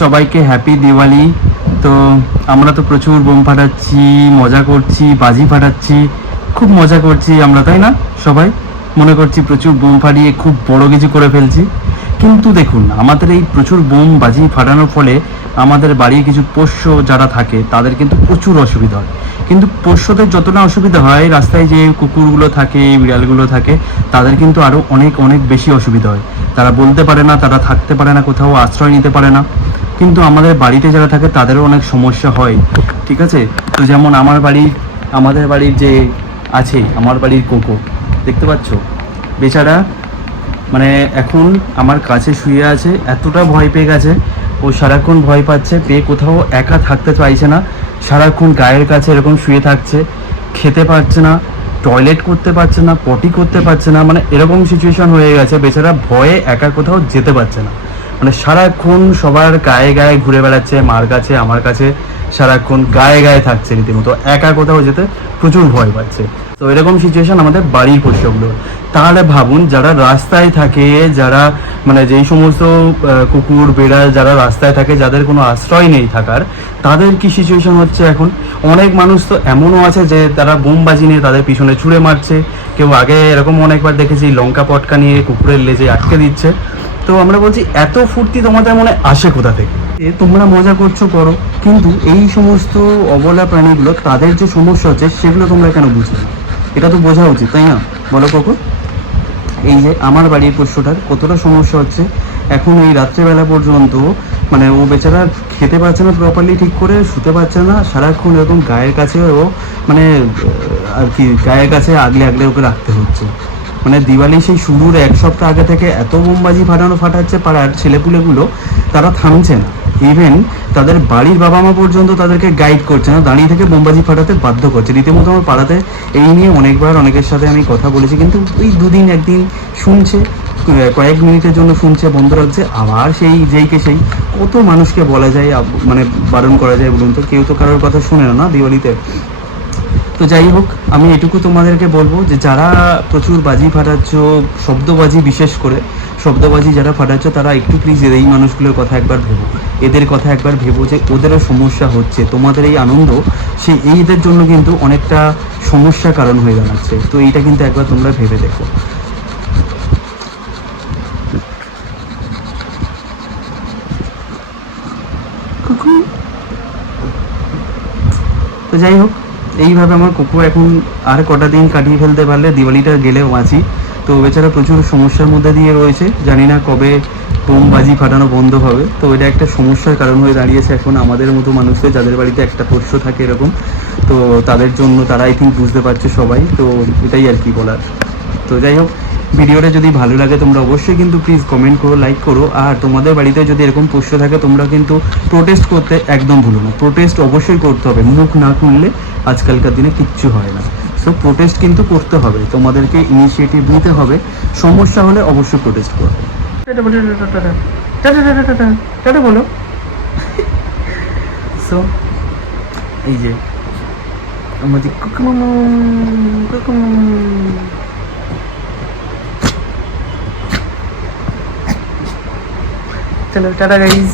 সবাইকে হ্যাপি দিওয়ালি তো আমরা তো প্রচুর বোম ফাটাচ্ছি, মজা করছি, বাজি ফাটাচ্ছি। খুব মজা করছি আমরা, তাই না? সবাই মনে করছি প্রচুর বোম ফাটিয়ে খুব বড় কিছু করে ফেলছি। কিন্তু দেখুন, আমাদের এই প্রচুর বোম বাজি ফাটানোর ফলে আমাদের বাড়ির কিছু পোষ্য যারা থাকে, তাদের কিন্তু প্রচুর অসুবিধা হয়। কিন্তু পোষ্যদের যতটা অসুবিধা হয়, রাস্তায় যে কুকুরগুলো থাকে, বিড়ালগুলো থাকে, তাদের কিন্তু আরও অনেক অনেক বেশি অসুবিধা হয়। তারা বলতে পারে না, তারা থাকতে পারে না, কোথাও আশ্রয় নিতে পারে না। কিন্তু আমাদের বাড়িতে যারা থাকে, তাদেরও অনেক সমস্যা হয়। ঠিক আছে? তো যেমন আমার বাড়ি, আমাদের বাড়ির যে আছে, আমার বাড়ির কোকো, দেখতে পাচ্ছ? বেচারা মানে এখন আমার কাছে শুয়ে আছে, এতটা ভয় পেয়ে গেছে, ও সারাক্ষণ ভয় পাচ্ছে, পেয়ে কোথাও একা থাকতে চাইছে না, সারাক্ষণ গায়ের কাছে এরকম শুয়ে থাকছে, খেতে পারছে না টয়লেট করতে পারছে না, পটি করতে পারছে না মানে এরকম সিচুয়েশন হয়ে গেছে, বেচারা ভয়ে একা কোথাও যেতে পারছে না। মানে সারাক্ষণ সবার গায়ে গায়ে ঘুরে বেড়াচ্ছে, মার কাছে, আমার কাছে, সারাক্ষণ গায়ে গায়ে থাকছে রীতিমতো। একা কোথাও যেতে প্রচুর ভয় পাচ্ছে। তো এরকম সিচুয়েশন আমাদের বাড়ির পোষ্যগুলো। তাহলে ভাবুন, যারা রাস্তায় থাকে, যারা মানে যেই সমস্ত কুকুর, বেড়াল যারা রাস্তায় থাকে, যাদের কোনো আশ্রয় নেই থাকার, তাদের কি সিচুয়েশন হচ্ছে এখন? অনেক মানুষ তো এমনও আছে যে তারা বোমবাজি নিয়ে তাদের পিছনে ছুঁড়ে মারছে। কেউ আগে এরকম অনেকবার দেখেছি, লঙ্কা পটকা নিয়ে কুকুরের লেজে আটকে দিচ্ছে। তো আমরা বলছি, এত ফুর্তি তোমাদের মনে আসে কোথা থেকে? তোমরা মজা করছ, করো। কিন্তু এই সমস্ত অবলা প্রাণীগুলো, তাদের যে সমস্যা হচ্ছে, সেগুলো তোমরা কেন বুঝবে? এটা তো বোঝা উচিত, তাই না? বলো কখন এই যে আমার বাড়ির পোষ্যটার কতটা সমস্যা হচ্ছে, এখন এই রাত্রেবেলা পর্যন্ত মানে ও বেচারা খেতে পারছে না প্রপারলি ঠিক করে শুতে পারছে না, সারাক্ষণ এরকম গায়ের কাছে ও মানে আর কি, গায়ের কাছে আগলে আগলে ওকে রাখতে হচ্ছে। মানে দিওয়ালি সেই শুরুর এক সপ্তাহ আগে থেকে এত বোমবাজি ফাটানো ফাটাচ্ছে পাড়ার ছেলেপুলেগুলো, তারা থামছে না। ইভেন তাদের বাড়ির বাবা মা পর্যন্ত তাদেরকে গাইড করছে না, দাঁড়িয়ে থেকে বোমবাজি ফাটাতে বাধ্য করছে। রীতিমতো আমার পাড়াতে এই নিয়ে অনেকবার অনেকের সাথে আমি কথা বলেছি, কিন্তু ওই দুদিন একদিন শুনছে কয়েক মিনিটের জন্য শুনছে, বন্ধ রাখছে, আবার সেই যেইকে সেই, কত মানুষকে বলা যায় মানে বারণ করা যায় বলুন তো, কেউ তো কারোর কথা শুনে না দিওয়ালিতে। তো যাই হোক, আমি এটুকু তোমাদেরকে বলব যে যারা প্রচুর বাজি ফাটাচ্ছ, শব্দবাজি বিশেষ করে, শব্দবাজি যারা ফাটাচ্ছ, তারা একটু প্লিজ এই মানুষগুলোর কথা একবার ভেবো। এদের কথা একবার ভেবো যে ওদেরও সমস্যা হচ্ছে। তোমাদের এই আনন্দ সেই এইদের জন্য কিন্তু অনেকটা সমস্যার কারণ হয়ে দাঁড়াচ্ছে। তো এইটা কিন্তু একবার তোমরা ভেবে দেখো। তো যাই হোক এইভাবে আমার কুকু এখন আর কটা দিন কাটিয়ে ফেলতে পারলে দিওয়ালিটা গেলেও বাঁচি। তো বেচারা প্রচুর সমস্যার মধ্যে দিয়ে রয়েছে। জানি না কবে বোম বাজি ফাটানো বন্ধ হবে। তো এটা একটা সমস্যার কারণ হয়ে দাঁড়িয়েছে এখন আমাদের মতো মানুষদের যাদের বাড়িতে একটা পোষ্য থাকে এরকম। তো তাদের জন্য তারা আই থিঙ্ক বুঝতে পারছে সবাই। তো এটাই আর কি বলার। তো যাই হোক, ভিডিওটা যদি ভালো লাগে তোমরা অবশ্যই কিন্তু প্লিজ কমেন্ট করো লাইক করো। আর তোমাদের বাড়িতে যদি এরকম পোষ্য থাকে, তোমরা কিন্তু প্রোটেস্ট করতে একদম ভুলো না। প্রোটেস্ট অবশ্যই করতে হবে। মুখ না খুললে আজকালকার দিনে কিচ্ছু হয় না। সো প্রোটেস্ট কিন্তু করতে হবে। তোমাদেরকে ইনিশিয়েটিভ নিতে হবে। সমস্যা হলে অবশ্যই প্রোটেস্ট করবে। টাটা বলো, সো এই যে আমাদের কুকুম কুকুম চলো টাটা গাইজ